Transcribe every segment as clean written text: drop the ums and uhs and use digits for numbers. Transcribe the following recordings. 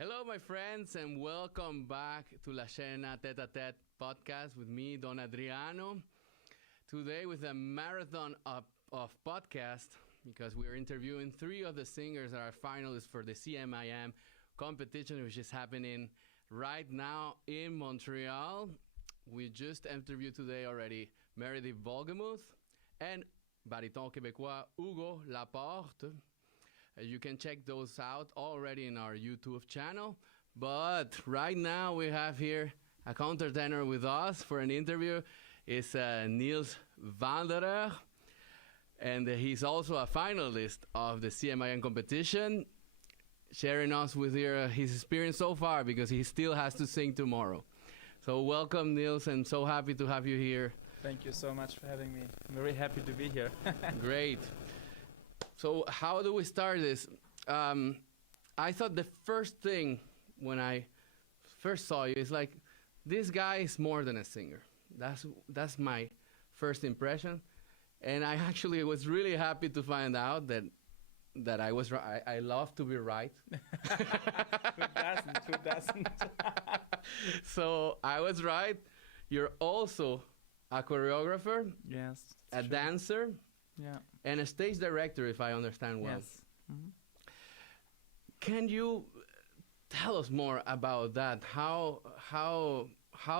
Hello, my friends, and welcome back to La Scena Tête podcast with me, Don Adriano. Today with a marathon of podcasts because we are interviewing three of the singers that are finalists for the cmim competition, which is happening right now in Montreal. We just interviewed today already Meredith Volgemuth and baryton québécois Hugo Laporte. You can check those out already in our YouTube channel. But right now we have here a countertenor with us for an interview. It's Nils Wanderer, and he's also a finalist of the cmim competition, sharing us with his experience so far because he still has to sing tomorrow. So welcome, Nils, and so happy to have you here. Thank you so much for having me. I'm very happy to be here. Great. So how do we start this? I thought the first thing when I first saw you is like, this guy is more than a singer. That's my first impression. And I actually was really happy to find out that I was right. I love to be right. Who doesn't? So I was right. You're also a choreographer, Yes. a true. dancer, Yeah. and a stage director, if I understand well. Yes. Mm-hmm. Can you tell us more about that? How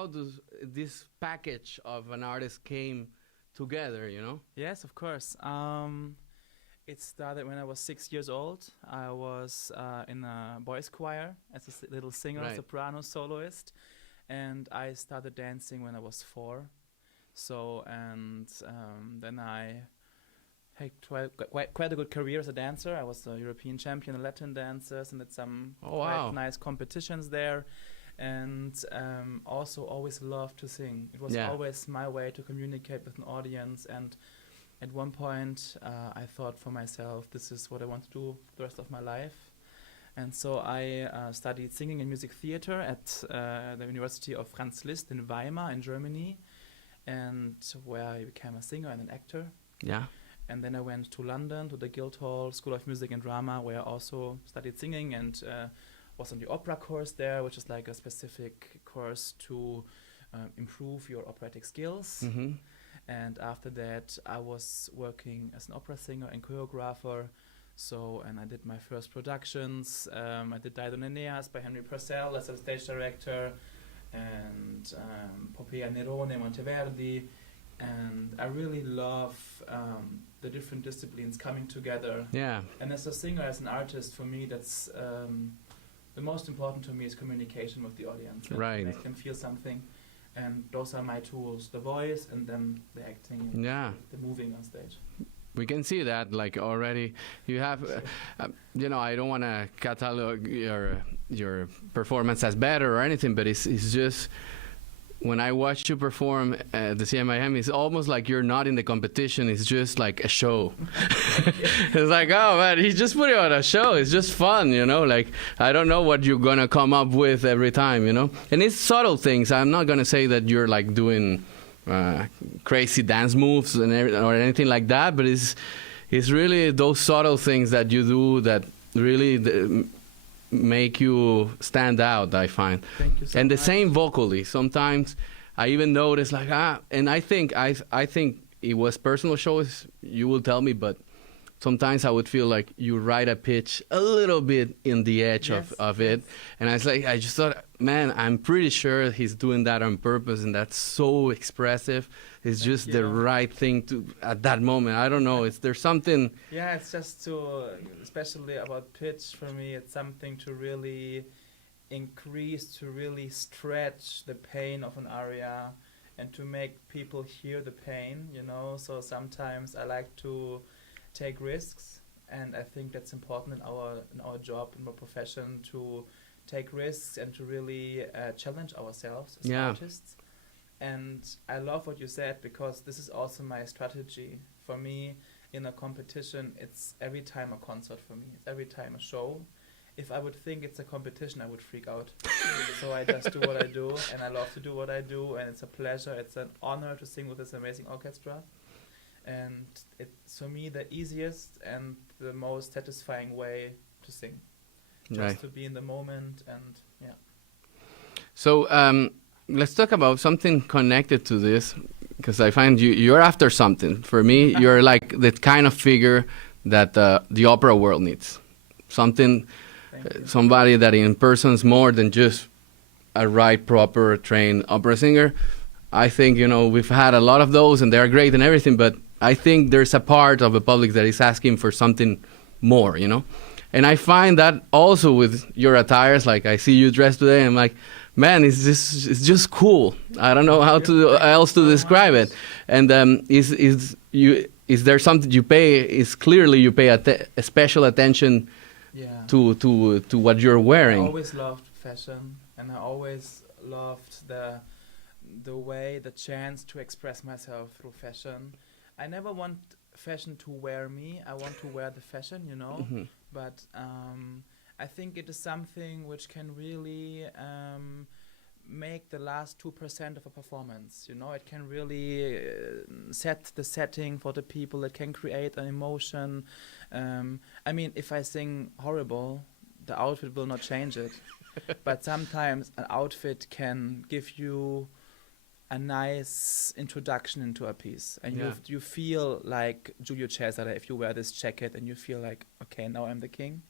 does this package of an artist came together, you know? Yes, of course. It started when I was 6 years old. I was in a boys' choir as a little singer, Right. soprano soloist, and I started dancing when I was 4. So, and then I had quite a good career as a dancer. I was a European champion of Latin dancers and did some quite nice competitions there. And also always loved to sing. It was always my way to communicate with an audience. And at one point, I thought for myself, this is what I want to do the rest of my life. And so I studied singing and music theater at the University of Franz Liszt in Weimar in Germany, and where I became a singer and an actor. Yeah. And then I went to London to the Guildhall School of Music and Drama, where I also studied singing and was on the opera course there, which is like a specific course to improve your operatic skills. Mm-hmm. And after that, I was working as an opera singer and choreographer. So, and I did my first productions. I did Dido and Aeneas by Henry Purcell as a stage director, and Popea Nerone, Monteverdi. And I really love the different disciplines coming together. Yeah. And as a singer, as an artist, for me, that's the most important to me is communication with the audience. Right. Make them feel something. And those are my tools, the voice and then the acting and the moving on stage. We can see that, like, already you have, I don't want to catalog your performance as better or anything, but it's just, when I watch you perform at the cmim, it's almost like you're not in the competition. It's just like a show. It's like, oh man, he's just putting on a show. It's just fun, you know. Like, I don't know what you're gonna come up with every time, you know. And it's subtle things. I'm not gonna say that you're like doing crazy dance moves and or anything like that. But it's really those subtle things that you do that really make you stand out, I find. Thank you so and the much. same vocally. Sometimes I even notice like and I think it was personal shows, you will tell me, but sometimes I would feel like you ride a pitch a little bit in the edge of it. And I just thought, man, I'm pretty sure he's doing that on purpose, and that's so expressive. It's just the right thing to at that moment. I don't know. There's something. Yeah, it's just especially about pitch for me, it's something to really increase, to really stretch the pain of an aria and to make people hear the pain, you know. So sometimes I like to take risks, and I think that's important in our job, in our profession, to take risks and to really challenge ourselves as artists. And I love what you said, because this is also my strategy. For me, in a competition, it's every time a concert for me. It's every time a show. If I would think it's a competition, I would freak out. So I just do what I do, and I love to do what I do, and it's a pleasure. It's an honor to sing with this amazing orchestra. And it's, for me, the easiest and the most satisfying way to sing. just Right. to be in the moment. And yeah. So let's talk about something connected to this, because I find you're after something. For me, you're like the kind of figure that the opera world needs. Something, Thank you. somebody that in person is more than just a right, proper, trained opera singer. I think, we've had a lot of those and they're great and everything, but I think there's a part of the public that is asking for something more, And I find that also with your attires, like I see you dressed today, I'm like, man, it's just cool. I don't know how else to describe it. And is there something you pay? Is clearly you pay a special attention Yeah. to what you're wearing. I always loved fashion, and I always loved the way, the chance to express myself through fashion. I never want fashion to wear me. I want to wear the fashion, Mhm. But I think it is something which can really make the last 2% of a performance. It can really set the setting for the people. It can create an emotion. I mean, if I sing horrible, the outfit will not change it. But sometimes an outfit can give you a nice introduction into a piece, and Yeah. you feel like Julio Cesare if you wear this jacket, and you feel like, okay, now I'm the king.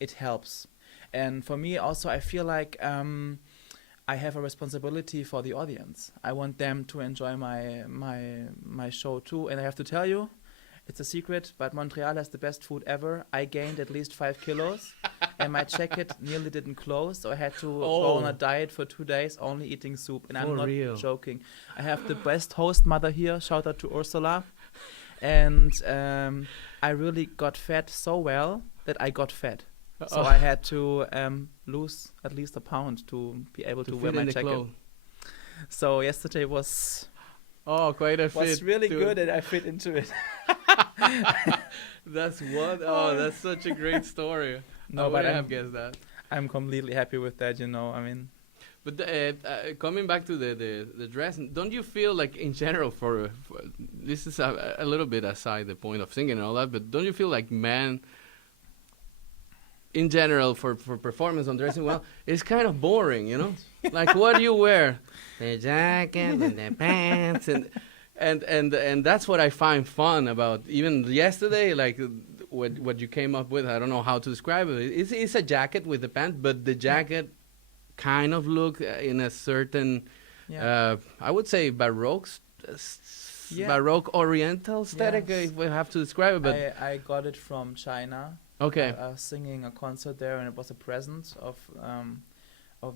It helps. And for me also, I feel like I have a responsibility for the audience. I want them to enjoy my show too. And I have to tell you, it's a secret, but Montreal has the best food ever. I gained at least 5 kilos, and my jacket nearly didn't close, so I had to go on a diet for 2 days, only eating soup. And I'm For not real? joking. I have the best host mother here. Shout out to Ursula. And I really got fat so well that I got fat. So I had to lose at least a pound to be able to wear fit my in the jacket. clothes. So yesterday was Quite a fit. really too. good, and I fit into it. That's what? Oh, that's such a great story. No, I but wouldn't have guessed that. I'm completely happy with that. I mean, But coming back to the dress, don't you feel like in general for this is a little bit aside the point of singing and all that, but don't you feel like men in general for performance on dressing well it's kind of boring, Like what do you wear? The jacket and the pants and that's what I find fun about even yesterday, like what you came up with. I don't know how to describe it. It's a jacket with the pants, but the jacket kind of look in a certain I would say baroque oriental aesthetic, Yes. if we have to describe it, but I got it from China. okay. I was singing a concert there, and it was a present of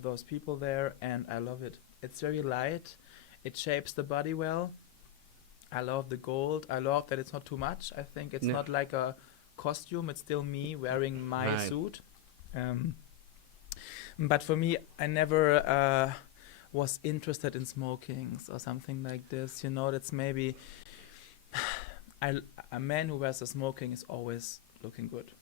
those people there, and I love it. It's very light. It shapes the body well. I love the gold. I love that it's not too much. I think it's not like a costume. It's still me wearing my suit. But for me, I never was interested in smokings or something like this. That's maybe a man who wears a smoking is always looking good.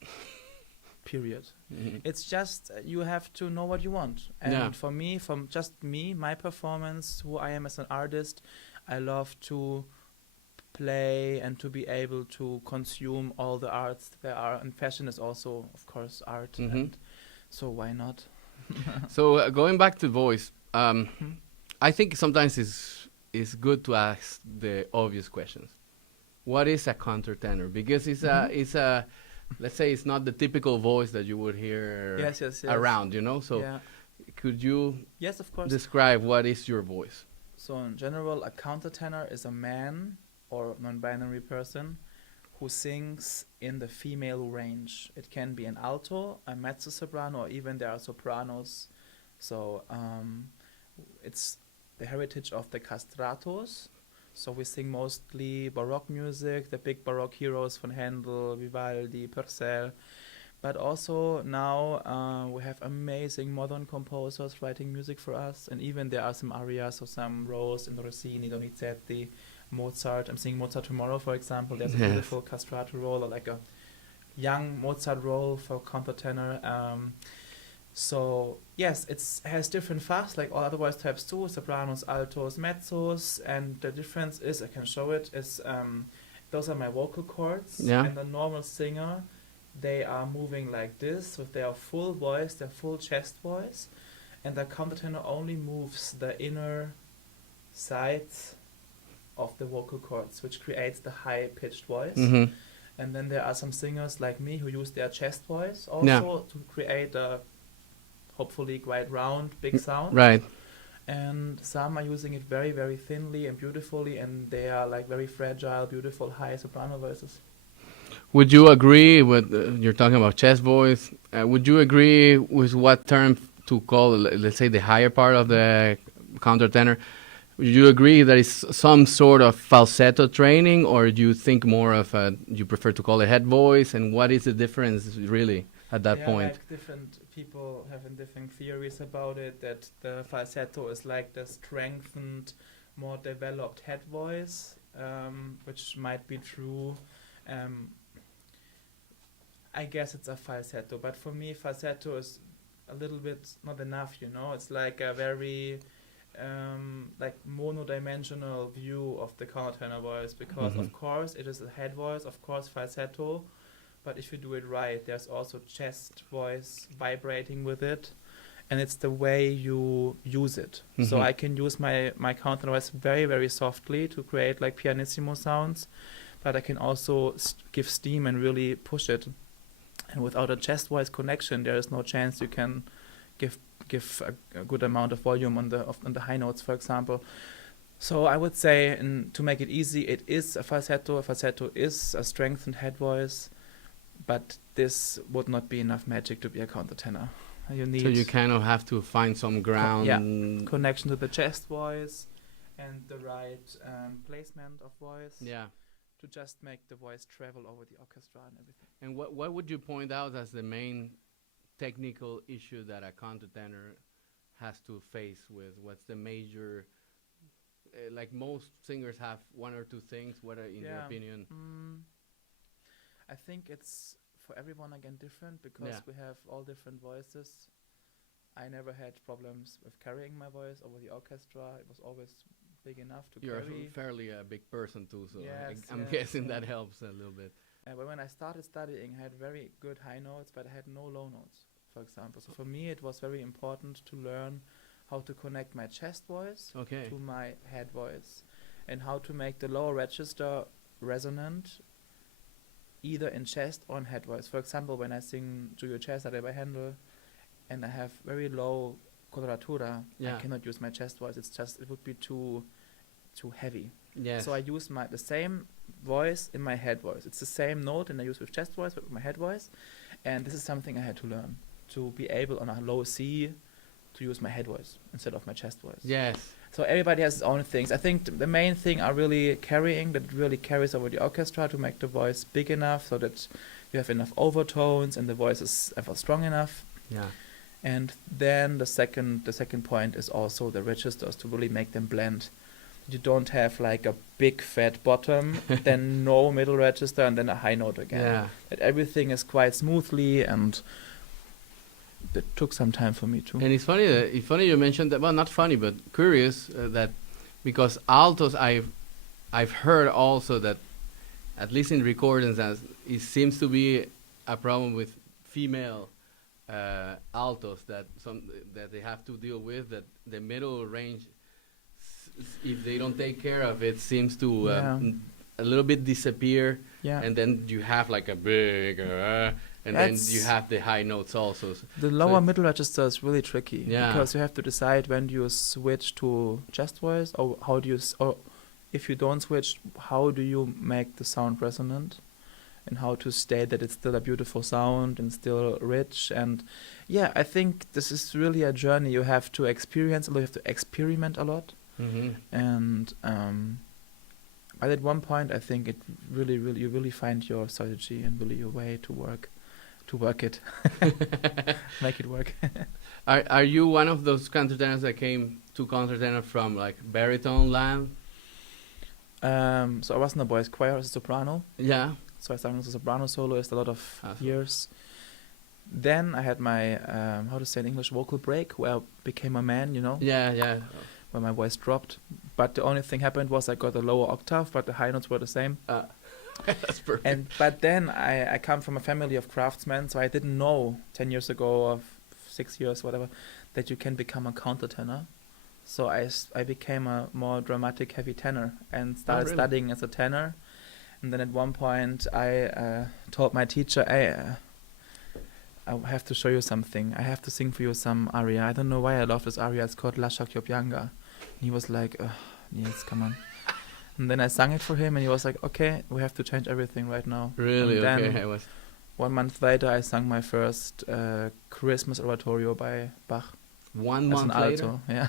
Period. Mhm. It's just you have to know what you want. And for me, from just me, my performance, who I am as an artist, I love to play and to be able to consume all the arts there are. And fashion is also, of course, art. Mhm. And so why not? So going back to voice, I think sometimes it's good to ask the obvious questions. What is a countertenor? Because it's a let's say it's not the typical voice that you would hear Yes. around, So could you Yes, of course. describe what is your voice? So in general, a countertenor is a man or non-binary person who sings in the female range. It can be an alto, a mezzo-soprano, or even there are sopranos. So it's the heritage of the castratos. So we sing mostly Baroque music, the big Baroque heroes von Handel, Vivaldi, Purcell. But also now we have amazing modern composers writing music for us. And even there are some arias or some roles in Rossini, Donizetti, Mozart. I'm singing Mozart tomorrow, for example. There's a beautiful castrato role, or like a young Mozart role for countertenor. So yes, it has different fast, like all other voice types too, sopranos, altos, mezzos, and the difference is, I can show it, is those are my vocal cords, and the normal singer they are moving like this with their full voice, their full chest voice, and the countertenor only moves the inner sides of the vocal cords, which creates the high-pitched voice. Mm-hmm. And then there are some singers like me who use their chest voice also to create a hopefully quite round, big sound. Right. And some are using it very, very thinly and beautifully, and they are like very fragile, beautiful, high soprano voices. Would you agree with, you're talking about chest voice, would you agree with what term to call, let's say, the higher part of the countertenor? Would you agree that it's some sort of falsetto training, or do you think more of you prefer to call it head voice? And what is the difference really at that point? Like different people have different theories about it, that the falsetto is like the strengthened, more developed head voice, which might be true. I guess it's a falsetto, but for me falsetto is a little bit not enough, you know. It's like a very like monodimensional view of the countertenor voice, because of course it is a head voice, of course falsetto, but if you do it right, there's also chest voice vibrating with it, and it's the way you use it. So I can use my countertenor voice very, very softly to create like pianissimo sounds, but I can also give steam and really push it. And without a chest voice connection, there is no chance you can give a good amount of volume on the high notes, for example. So I would say, to make it easy, it is a falsetto. A falsetto is a strengthened head voice, but this would not be enough magic to be a countertenor. You need so you kind of have to find some ground. Connection to the chest voice and the right placement of voice. Yeah. To just make the voice travel over the orchestra and everything. And what would you point out as the main technical issue that a countertenor has to face with? What's the major, like most singers have one or two things, what are in your opinion? I think it's for everyone again different, because we have all different voices. I never had problems with carrying my voice over the orchestra. It was always big enough to carry. You're fairly a big person too, so I'm Yes, guessing that helps a little bit. But when I started studying, I had very good high notes, but I had no low notes, for example. So for me, it was very important to learn how to connect my chest voice to my head voice, and how to make the lower register resonant, either in chest or in head voice. For example, when I sing "Do Your Chest" by Handel, and I have very low coloratura, I cannot use my chest voice. It would be too heavy. Yes. So I use the same voice in my head voice. It's the same note, and I use with chest voice, but with my head voice. And this is something I had to learn, to be able on a low C to use my head voice instead of my chest voice. Yes. So everybody has his own things. I think the main thing are really carrying, that really carries over the orchestra to make the voice big enough so that you have enough overtones and the voice is ever strong enough. Yeah. And then the second point is also the registers, to really make them blend. You don't have like a big fat bottom, then no middle register, and then a high note again. Yeah. That everything is quite smoothly, and it took some time for me too. And it's funny you mentioned that. Well, not funny, but curious that because altos, I've heard also that, at least in recordings, as it seems to be a problem with female altos that they have to deal with, that the middle range, if they don't take care of it, seems to a little bit disappear, and then you have like a big and then you have the high notes also. The lower middle register is really tricky, because you have to decide when you switch to chest voice, or how do you or if you don't switch, how do you make the sound resonant, and how to state that it's still a beautiful sound and still rich. And I think this is really a journey. You have to experience, you have to experiment a lot. And but at one point, I think you really find your strategy and really your way to work it, make it work. Are you one of those countertenors that came to countertenor from like baritone land? So I was in a boys' choir as a soprano. Yeah. So I started as a soprano soloist a lot of years. Then I had my how to say in English, vocal break, where I became a man, you know. Yeah. Where my voice dropped, but the only thing happened was I got a lower octave, but the high notes were the same. That's perfect. But then I come from a family of craftsmen, so I didn't know 10 years ago or 6 years, whatever, that you can become a countertenor. So I became a more dramatic heavy tenor and started studying as a tenor. And then at one point I told my teacher, I have to show you something. I have to sing for you some aria. I don't know why I love this aria. It's called La Shakyobyanga. And he was like, Nils, come on. And then I sang it for him, and he was like, okay, we have to change everything right now. Really? And Okay. then 1 month later, I sang my first Christmas oratorio by Bach. 1 month as an later? alto. Yeah.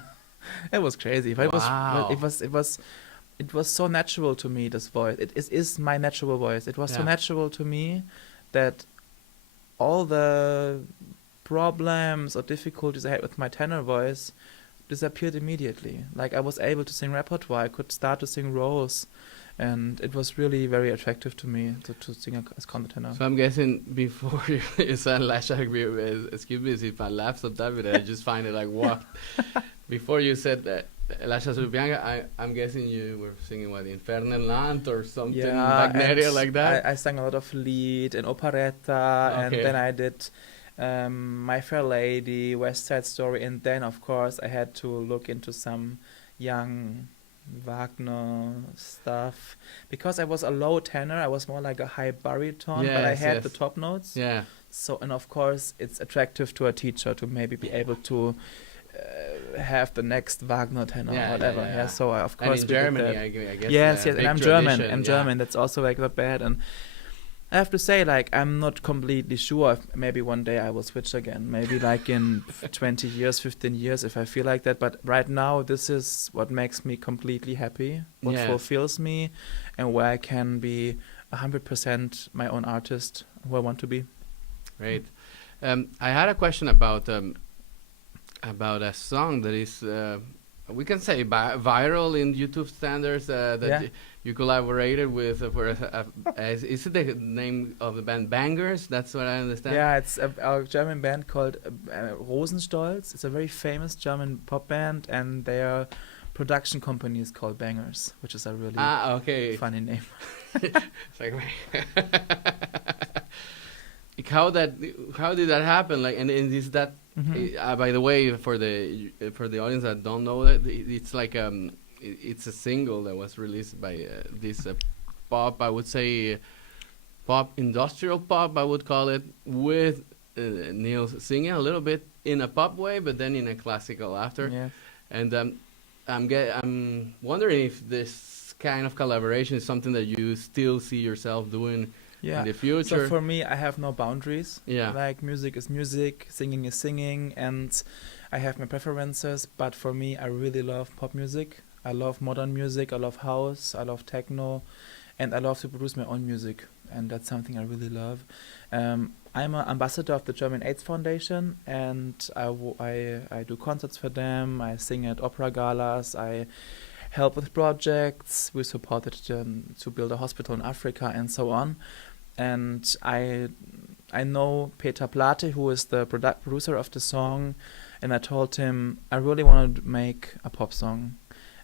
It was crazy. But Wow. it was so natural to me, this voice. It is my natural voice. It was so natural to me that all the problems or difficulties I had with my tenor voice disappeared immediately. Like, I was able to sing repertoire. I could start to sing roles, and it was really very attractive to me to sing as countertenor. So I'm guessing before you sang La Shakyobyanga, excuse me if I laugh sometimes, but I just find it like, what? Before you said that La Shakyobyanga, I'm guessing you were singing what, Infernal Land or something Wagner like that? I sang a lot of Lied and operetta, and then I did My Fair Lady, West Side Story, and then of course I had to look into some young Wagner stuff, because I was a low tenor. I was more like a high baritone, but I had the top notes. Yeah. So, and of course it's attractive to a teacher to maybe be able to have the next Wagner tenor or whatever. Yeah. So of course. And in Germany, I guess. Yes, and I'm German. I'm German. That's also like not bad. And I have to say, like, I'm not completely sure if maybe one day I will switch again. Maybe like in 20 years, 15 years, if I feel like that. But right now, this is what makes me completely happy, what fulfills me, and where I can be 100% my own artist, who I want to be. Great. I had a question about a song that is, we can say, viral in YouTube standards, that you collaborated with, is it the name of the band Bangers? That's what I understand. Yeah, it's a German band called Rosenstolz. It's a very famous German pop band, and their production company is called Bangers, which is a really funny name. It's like, how did that happen? Like, and is that by the way, for the audience that don't know that, it's like it's a single that was released by this pop, I would say, pop, industrial pop, I would call it, with Nils singing a little bit in a pop way, but then in a classical after. Yeah. And I'm wondering if this kind of collaboration is something that you still see yourself doing in the future. So for me, I have no boundaries. Yeah. Like, music is music, singing is singing, and I have my preferences. But for me, I really love pop music. I love modern music. I love house. I love techno, and I love to produce my own music. And that's something I really love. I'm an ambassador of the German AIDS Foundation, and I do concerts for them. I sing at opera galas. I help with projects. We supported to build a hospital in Africa and so on. And I know Peter Plate, who is the producer of the song, and I told him I really want to make a pop song.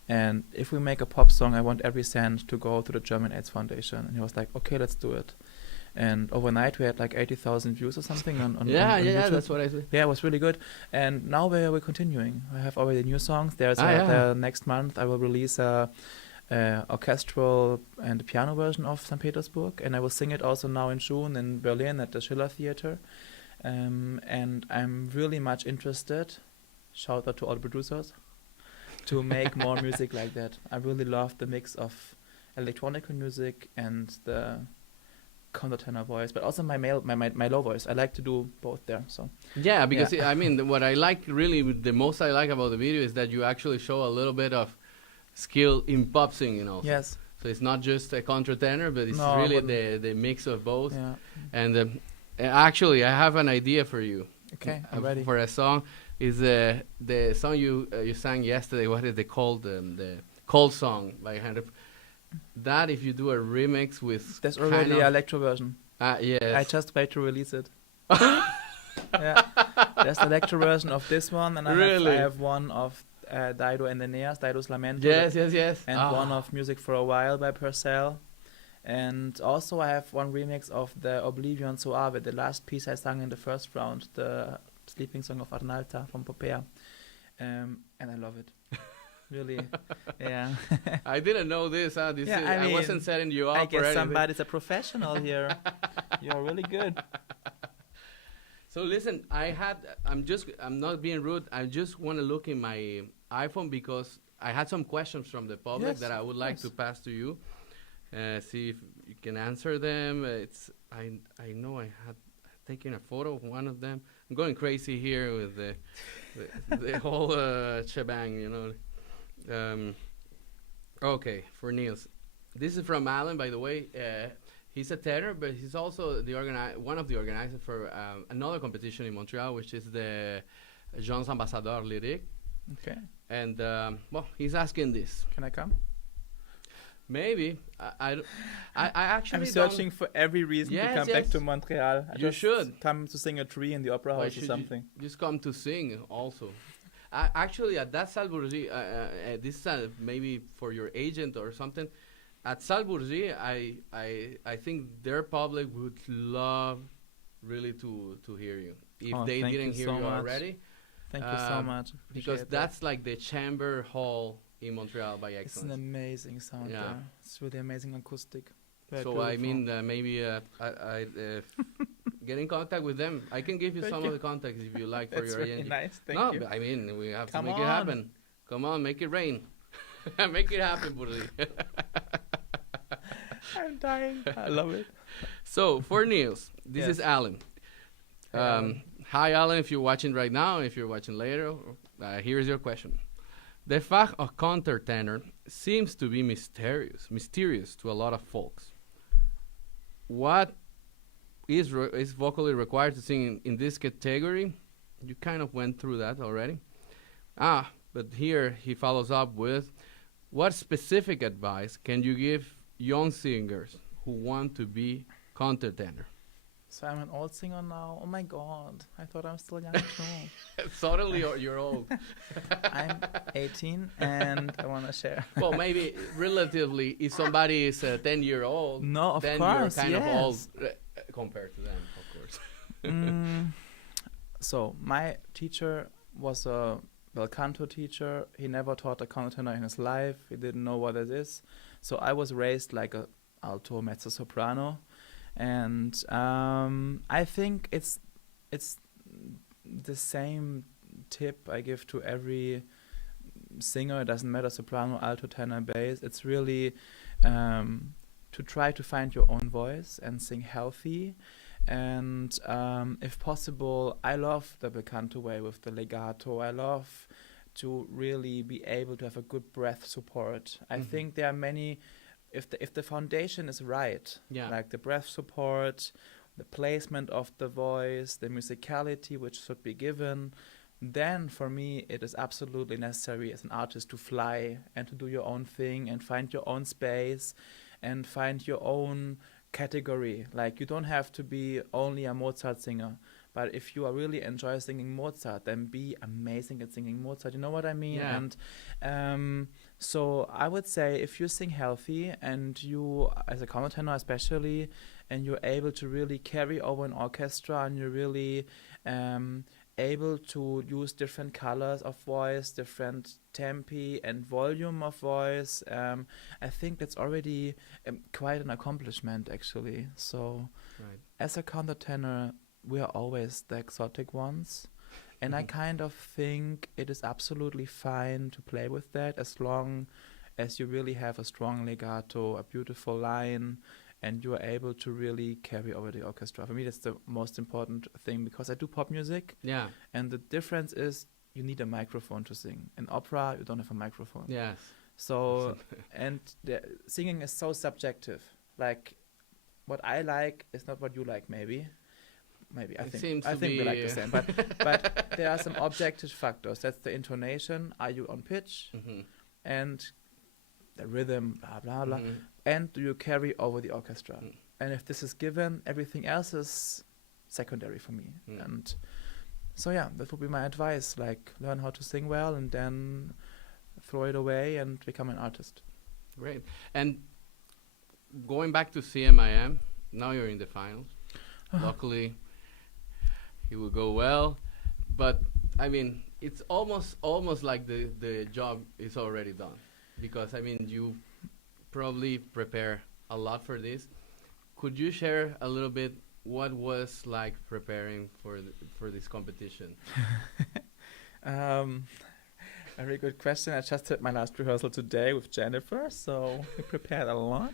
And if we make a pop song, I want every cent to go to the German AIDS Foundation. And he was like, okay, let's do it. And overnight, we had like 80,000 views or something on YouTube. That's what I said. Yeah, it was really good. And now we're continuing. I have already new songs. There's next month I will release a orchestral and piano version of St. Petersburg, and I will sing it also now in June in Berlin at the Schiller Theater. And I'm really much interested, shout out to all the producers, to make more music like that. I really love the mix of electronic music and the countertenor voice, but also my low voice. I like to do both there. So yeah, because I mean, what I like really, the most I like about the video is that you actually show a little bit of skill in pop singing also. Yes. So it's not just a countertenor, but it's really the mix of both. Yeah. And actually, I have an idea for you. Okay, I'm ready. For a song. Is the song you sang yesterday, what is it called? The Cold Song by Henry. That, if you do a remix with... There's already an electro version. Yes. I just wait to release it. Yeah. There's the electro version of this one, and I have one of Dido and Aeneas, Dido's Lament. Yes. And one of Music for a While by Purcell. And also I have one remix of the Oblivion Suave, the last piece I sang in the first round, the sleeping song of Arnalta from Popea. And I love it. Really, yeah. I didn't know this. I wasn't setting you up. I guess somebody's a professional here. You're really good. So listen, I'm not being rude. I just want to look in my iPhone because I had some questions from the public that I would like to pass to you. See if you can answer them. I know I had taken a photo of one of them. I'm going crazy here with the whole shebang, you know. Okay, for Nils. This is from Alan, by the way. He's a tenor, but he's also one of the organizers for another competition in Montreal, which is the Jean's Ambassadeur Lyrique. Okay. And, he's asking this. Can I come? Maybe. I actually I'm searching for every reason to come back to Montreal. You should. Come to sing a tree in the opera house or something. Just come to sing also. Actually, at that Salle Bourget, this is maybe for your agent or something. At Salle Bourget, I think their public would love really to hear you. If they didn't hear you already. Thank you so much. Because that's like the chamber hall in Montreal by excellence. It's an amazing sound there. It's really amazing acoustic. Very so beautiful. I mean, maybe I get in contact with them. I can give you some of the contacts if you like for your really agent. Nice. Thank you. But I mean, we have to make it happen. Come on, make it rain. Make it happen, Bourget. I'm dying. I love it. So for Nils, this is Alan. Hi, Alan. If you're watching right now, if you're watching later, here's your question. The Fach of countertenor seems to be mysterious to a lot of folks. What is vocally required to sing in this category? You kind of went through that already. But here he follows up with, what specific advice can you give young singers who want to be countertenor? So I'm an old singer now. Oh my God. I thought I'm still young too. Suddenly you're old. I'm 18 and I want to share. Well, maybe relatively, if somebody is 10-year-old, no, of then course, you're kind of old compared to them, of course. So my teacher was a bel canto teacher. He never taught a countertenor in his life. He didn't know what it is. So I was raised like a alto, mezzo soprano. And I think it's the same tip I give to every singer. It doesn't matter soprano, alto, tenor, bass. It's really to try to find your own voice and sing healthy. And if possible, I love the bel canto way with the legato. I love to really be able to have a good breath support. I think there are many. If the foundation is right, like the breath support, the placement of the voice, the musicality which should be given, then for me it is absolutely necessary as an artist to fly and to do your own thing and find your own space and find your own category. Like you don't have to be only a Mozart singer, but if you are really enjoy singing Mozart, then be amazing at singing Mozart. You know what I mean? Yeah. And so I would say if you sing healthy and you, as a countertenor especially, and you're able to really carry over an orchestra and you're really able to use different colors of voice, different tempi and volume of voice, I think that's already quite an accomplishment actually. So as a countertenor, we are always the exotic ones. And I kind of think it is absolutely fine to play with that as long as you really have a strong legato, a beautiful line, and you are able to really carry over the orchestra. For me, that's the most important thing because I do pop music. Yeah. And the difference is you need a microphone to sing. In opera, you don't have a microphone. Yes. So, and singing is so subjective. Like, what I like is not what you like, maybe. I think we like the same, but there are some objective factors. That's the intonation. Are you on pitch? And the rhythm, blah blah blah. And do you carry over the orchestra? And if this is given, everything else is secondary for me. And so that would be my advice. Like learn how to sing well, and then throw it away and become an artist. Great. And going back to CMIM, now you're in the finals. Luckily, it will go well. But I mean, it's almost like the job is already done, because I mean, you probably prepare a lot for this. Could you share a little bit what was like preparing for this competition? Very good question. I just had my last rehearsal today with Jennifer, so we prepared a lot.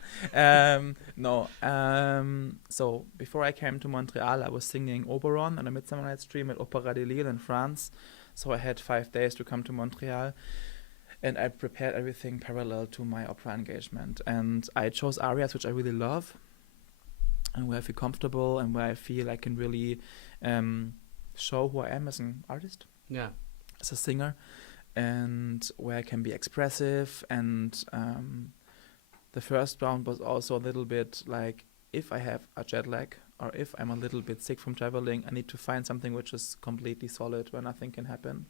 So before I came to Montreal, I was singing Oberon on a Midsummer Night's Dream at Opéra de Lille in France. So I had 5 days to come to Montreal, and I prepared everything parallel to my opera engagement. And I chose arias which I really love, and where I feel comfortable, and where I feel I can really show who I am as an artist, as a singer, and where I can be expressive. And the first round was also a little bit like, if I have a jet lag or if I'm a little bit sick from traveling, I need to find something which is completely solid where nothing can happen.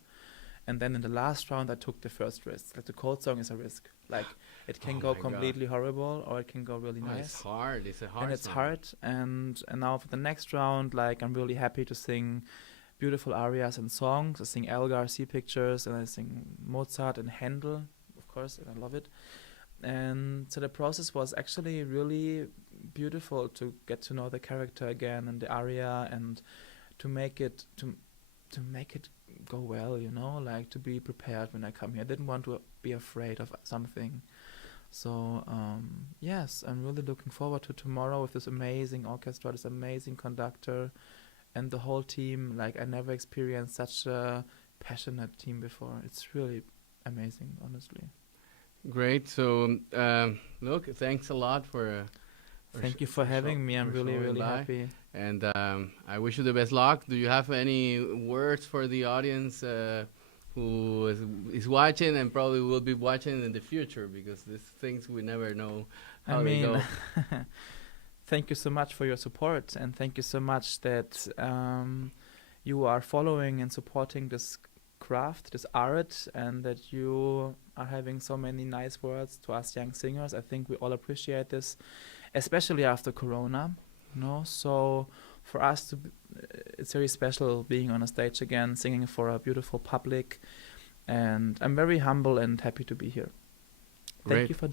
And then in the last round, I took the first risk. Like, the cold song is a risk. Like, it can go completely horrible, or it can go really nice. It's hard. It's a hard and it's song. hard. And now for the next round, like, I'm really happy to sing beautiful arias and songs. I sing Elgar, Sea Pictures, and I sing Mozart and Handel, of course, and I love it. And so the process was actually really beautiful to get to know the character again and the aria, and to make it go well, you know, like to be prepared when I come here. I didn't want to be afraid of something. So yes, I'm really looking forward to tomorrow with this amazing orchestra, this amazing conductor, and the whole team. Like, I never experienced such a passionate team before. It's really amazing, honestly. Great. So look, thanks a lot for thank you for having me. I'm really happy. And I wish you the best luck. Do you have any words for the audience who is watching and probably will be watching in the future, because these things we never know how they go? Thank you so much for your support, and thank you so much that you are following and supporting this craft, this art, and that you are having so many nice words to us young singers. I think we all appreciate this, especially after Corona, you know. So for us, it's very special being on a stage again, singing for a beautiful public, and I'm very humble and happy to be here. Thank you for joining.